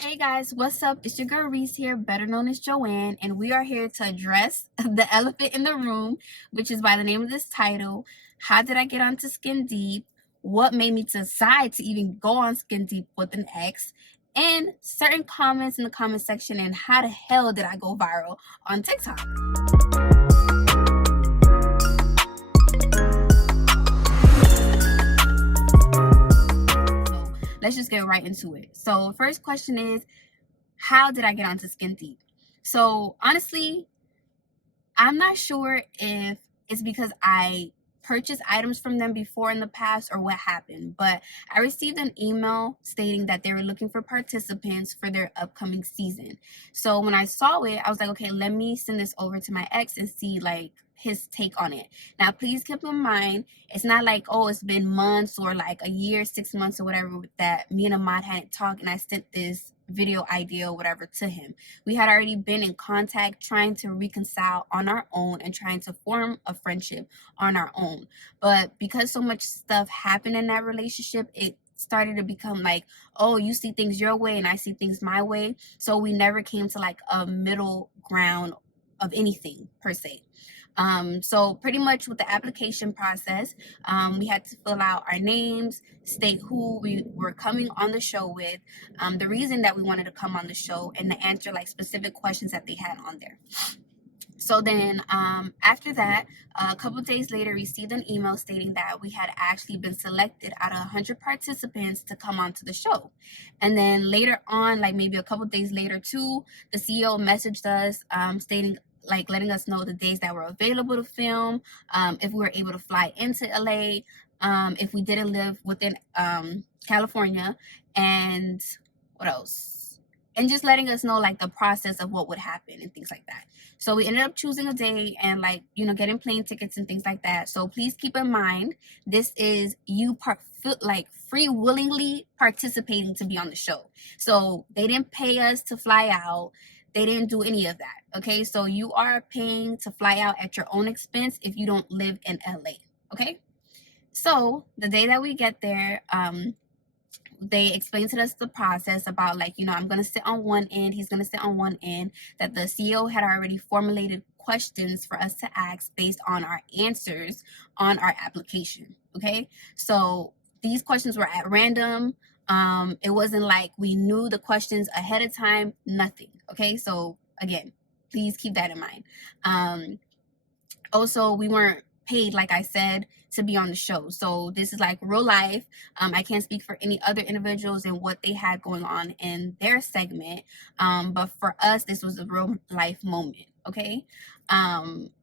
Hey guys, what's up? It's your girl Reese here, better known as Joanne, and we are here to address the elephant in the room, which is by the name of this title. How did I get onto Skin Deep? What made me decide to even go on Skin Deep with an ex? And certain comments in the comment section, and how the hell did I go viral on TikTok? Let's just get right into it. So first question is, how did I get onto Skin Deep? So honestly, I'm not sure if it's because I purchased items from them before in the past or what happened, but I received an email stating that they were looking for participants for their upcoming season. So when I saw it, I was like, okay, let me send this over to my ex and see like his take on it. Now, please keep in mind, it's not like, oh, it's been months or like a year, 6 months or whatever that me and Ahmad hadn't talked and I sent this video idea or whatever to him. We had already been in contact, trying to reconcile on our own and trying to form a friendship on our own. But because so much stuff happened in that relationship, it started to become like, oh, you see things your way and I see things my way. So we never came to like a middle ground of anything per se. So pretty much with the application process, we had to fill out our names, state who we were coming on the show with, the reason that we wanted to come on the show, and to answer like specific questions that they had on there. So then after that, a couple days later, received an email stating that we had actually been selected out of 100 participants to come onto the show. And then later on, like maybe a couple days later too, the CEO messaged us stating, like letting us know the days that were available to film, if we were able to fly into LA, if we didn't live within California, and what else? And just letting us know like the process of what would happen and things like that. So we ended up choosing a day and like, getting plane tickets and things like that. So please keep in mind, this is you free willingly participating to be on the show. So they didn't pay us to fly out. They didn't do any of that. Okay. So you are paying to fly out at your own expense if you don't live in LA. Okay. So the day that we get there, they explained to us the process about like, I'm going to sit on one end, he's going to sit on one end, that the CEO had already formulated questions for us to ask based on our answers on our application. Okay. So these questions were at random. It wasn't like we knew the questions ahead of time, nothing. Okay. So again, please keep that in mind. Also, we weren't paid, like I said, to be on the show. So this is like real life. I can't speak for any other individuals and what they had going on in their segment. But for us, this was a real life moment. Okay.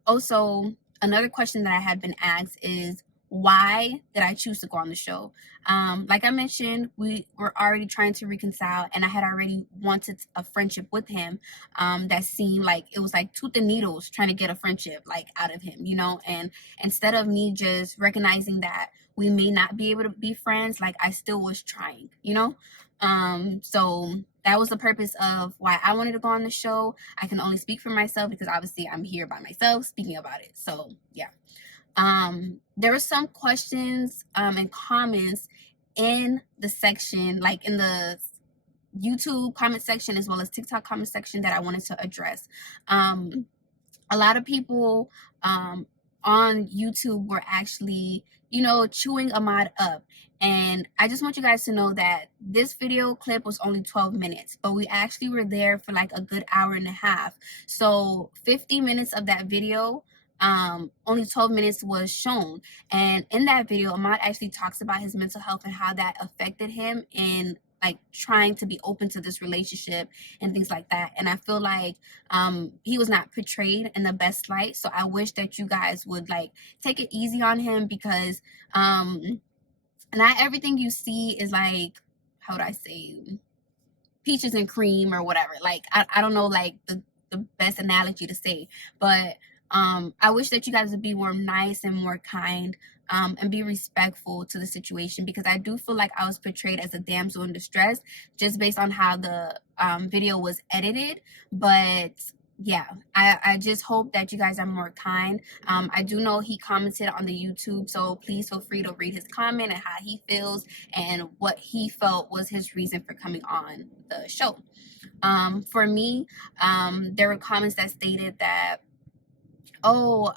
Also, another question that I had been asked is, why did I choose to go on the show? Like I mentioned, we were already trying to reconcile, and I had already wanted a friendship with him. That seemed like it was like tooth and needles trying to get a friendship like out of him, and instead of me just recognizing that we may not be able to be friends, like I still was trying. So that was the purpose of why I wanted to go on the show. I can only speak for myself because obviously I'm here by myself speaking about it. So yeah. There were some questions and comments in the section, like in the YouTube comment section as well as TikTok comment section, that I wanted to address. A lot of people on YouTube were actually, chewing Ahmad up. And I just want you guys to know that this video clip was only 12 minutes, but we actually were there for like a good hour and a half. So 50 minutes of that video, only 12 minutes was shown. And in that video, Ahmad actually talks about his mental health and how that affected him in like trying to be open to this relationship and things like that. And I feel like he was not portrayed in the best light. So I wish that you guys would like take it easy on him, because not everything you see is like, how would I say, peaches and cream or whatever. Like I don't know like the best analogy to say, but I wish that you guys would be more nice and more kind, and be respectful to the situation, because I do feel like I was portrayed as a damsel in distress just based on how the video was edited. But yeah, I just hope that you guys are more kind. I do know he commented on the YouTube, so please feel free to read his comment and how he feels and what he felt was his reason for coming on the show. For me, there were comments that stated that, oh,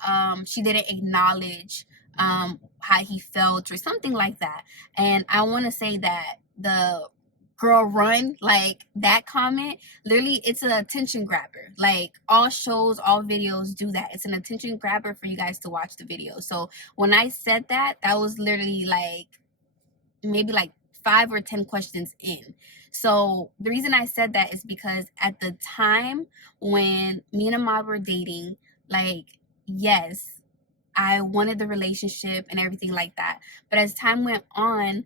she didn't acknowledge how he felt or something like that. And I want to say that the girl run, like that comment, literally it's an attention grabber. Like all shows, all videos do that. It's an attention grabber for you guys to watch the video. So when I said that, that was literally like maybe like 5 or 10 questions in. So the reason I said that is because at the time when me and Ahmad were dating, like, yes, I wanted the relationship and everything like that. But as time went on,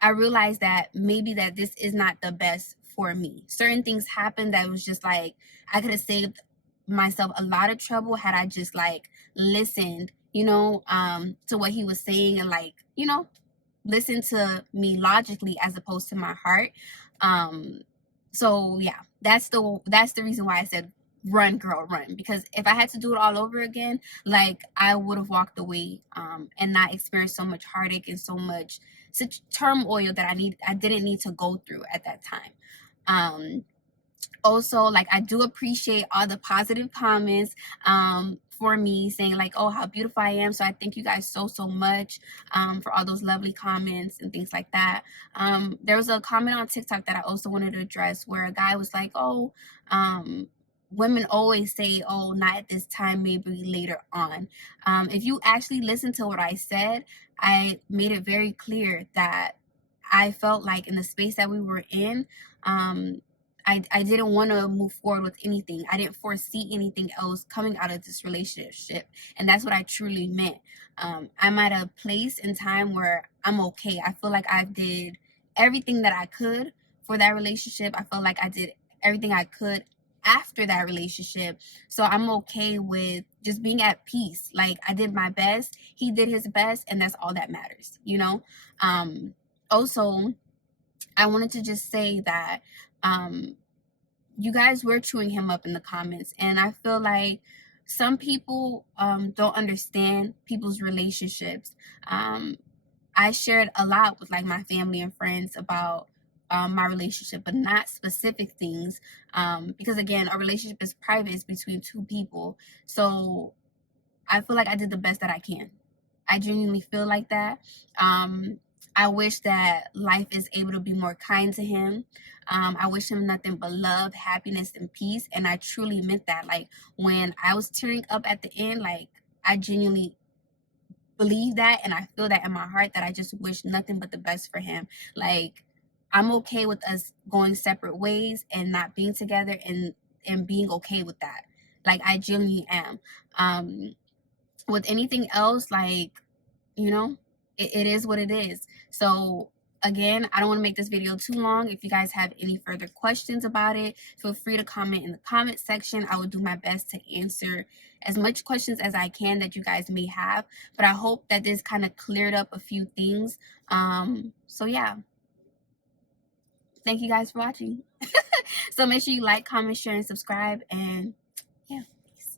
I realized that maybe that this is not the best for me. Certain things happened that was just like I could have saved myself a lot of trouble had I just like listened, to what he was saying and like, listen to me logically as opposed to my heart. Um, so yeah, that's the reason why I said run, girl, run. Because if I had to do it all over again, like I would have walked away and not experienced so much heartache and so much such turmoil that I didn't need to go through at that time. Also, like, I do appreciate all the positive comments for me saying like, oh, how beautiful I am. So I thank you guys so much for all those lovely comments and things like that. There was a comment on TikTok that I also wanted to address where a guy was like, oh, women always say, oh, not at this time, maybe later on. If you actually listen to what I said, I made it very clear that I felt like in the space that we were in, I didn't want to move forward with anything. I didn't foresee anything else coming out of this relationship. And that's what I truly meant. I'm at a place in time where I'm okay. I feel like I did everything that I could for that relationship. I feel like I did everything I could after that relationship. So I'm okay with just being at peace. Like I did my best. He did his best. And that's all that matters, Also, I wanted to just say that you guys were chewing him up in the comments, and I feel like some people don't understand people's relationships. I shared a lot with like my family and friends about my relationship, but not specific things, because again, a relationship is private; it's between two people. So I feel like I did the best that I can. I genuinely feel like that. I wish that life is able to be more kind to him. I wish him nothing but love, happiness, and peace. And I truly meant that. Like when I was tearing up at the end, like I genuinely believe that and I feel that in my heart that I just wish nothing but the best for him. Like I'm okay with us going separate ways and not being together and being okay with that. Like I genuinely am. With anything else, like, it is what it is. So again, I don't want to make this video too long. If you guys have any further questions about it, feel free to comment in the comment section. I will do my best to answer as much questions as I can that you guys may have. But I hope that this kind of cleared up a few things. So yeah, thank you guys for watching. So make sure you like, comment, share, and subscribe. And yeah, peace.